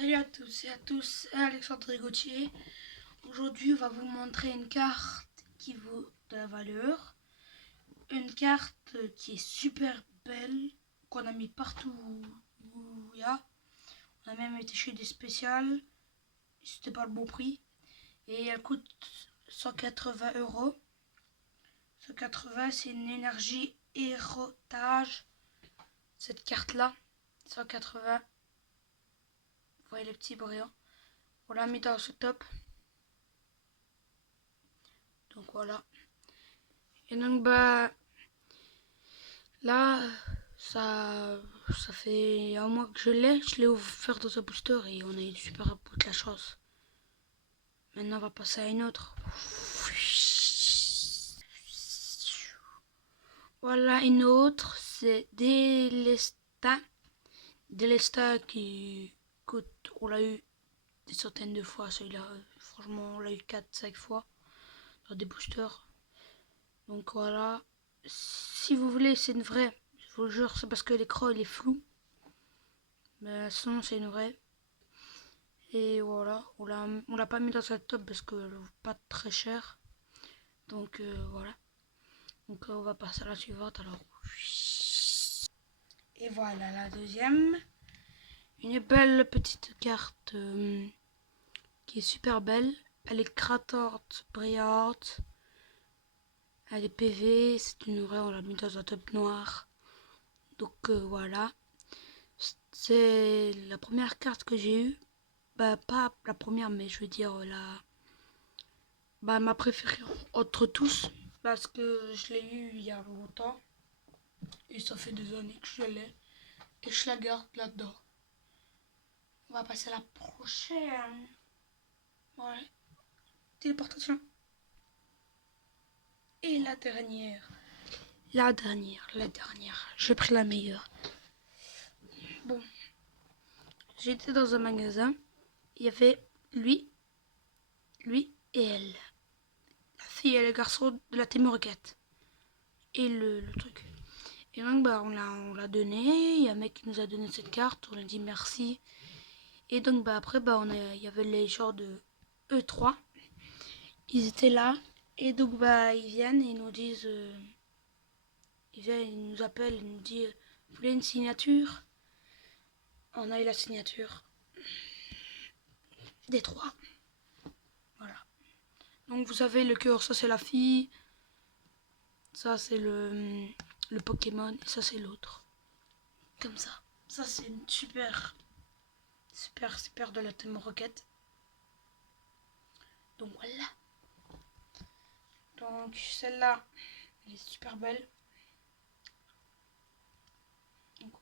Salut à tous et à tous, c'est Alexandre Gauthier. Aujourd'hui, on va vous montrer une carte qui vaut de la valeur. Une carte qui est super belle, qu'on a mis partout où il y a. On a même été chez des spéciales, c'était pas le bon prix. Et elle coûte 180 euros. 180, c'est une énergie hérotage. Cette carte-là, 180. Vous voyez les petits brillants. On l'a mis dans ce top. Donc voilà. Et donc là ça fait un mois que je l'ai offert dans un booster et on a eu super beaucoup de la chance. Maintenant on va passer à une autre. Voilà une autre, c'est Délesta. Délesta qui coûte, on l'a eu des centaines de fois celui-là. Franchement on l'a eu 4-5 fois dans des boosters. Donc voilà. Si vous voulez, c'est une vraie. Je vous le jure, c'est parce que l'écran il est flou. Mais sinon, c'est une vraie. Et voilà, on l'a pas mis dans sa top parce que pas très cher. Donc voilà. Donc on va passer à la suivante alors. Et voilà la deuxième. Une belle petite carte qui est super belle. Elle est cratante, brillante. Elle est PV, c'est une vraie, on l'a mis dans un top noir. Donc voilà. C'est la première carte que j'ai eue. Bah pas la première, mais je veux dire ma préférée entre tous. Parce que je l'ai eue il y a longtemps. Et ça fait des années que je l'ai. Et je la garde là-dedans. On va passer à la prochaine. Ouais. Téléportation. Et la dernière. La dernière. J'ai pris la meilleure. Bon. J'étais dans un magasin. Il y avait lui et elle. La fille et le garçon de la Team Rocket. Et le truc. Et donc on l'a donné. Il y a un mec qui nous a donné cette carte. On a dit merci. Et donc après il y avait les gens de E3. Ils étaient là. Et donc ils viennent et ils nous disent ils nous appellent, ils nous disent vous voulez une signature? On a eu la signature des trois. Voilà. Donc vous savez le cœur, ça c'est la fille. Ça c'est le Pokémon. Et ça c'est l'autre. Comme ça. Ça c'est une super de la Team Rocket. Donc voilà. Donc celle-là, elle est super belle. Donc,